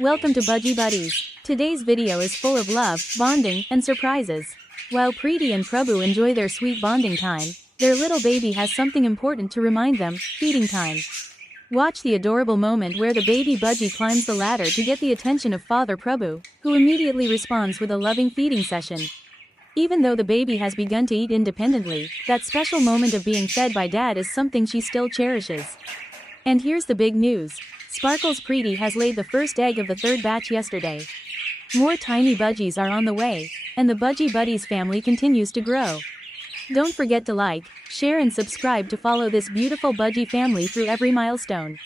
Welcome to Budgie Buddies. Today's video is full of love, bonding, and surprises. While Preeti and Prabhu enjoy their sweet bonding time, their little baby has something important to remind them: feeding time. Watch the adorable moment where the baby Budgy climbs the ladder to get the attention of Father Prabhu, who immediately responds with a loving feeding session. Even though the baby has begun to eat independently, that special moment of being fed by Dad is something she still cherishes. And here's the big news. Sparkle's Preeti has laid the first egg of the third batch yesterday. More tiny Budgies are on the way, and the Budgie Buddies family continues to grow. Don't forget to like, share and subscribe to follow this beautiful Budgie family through every milestone.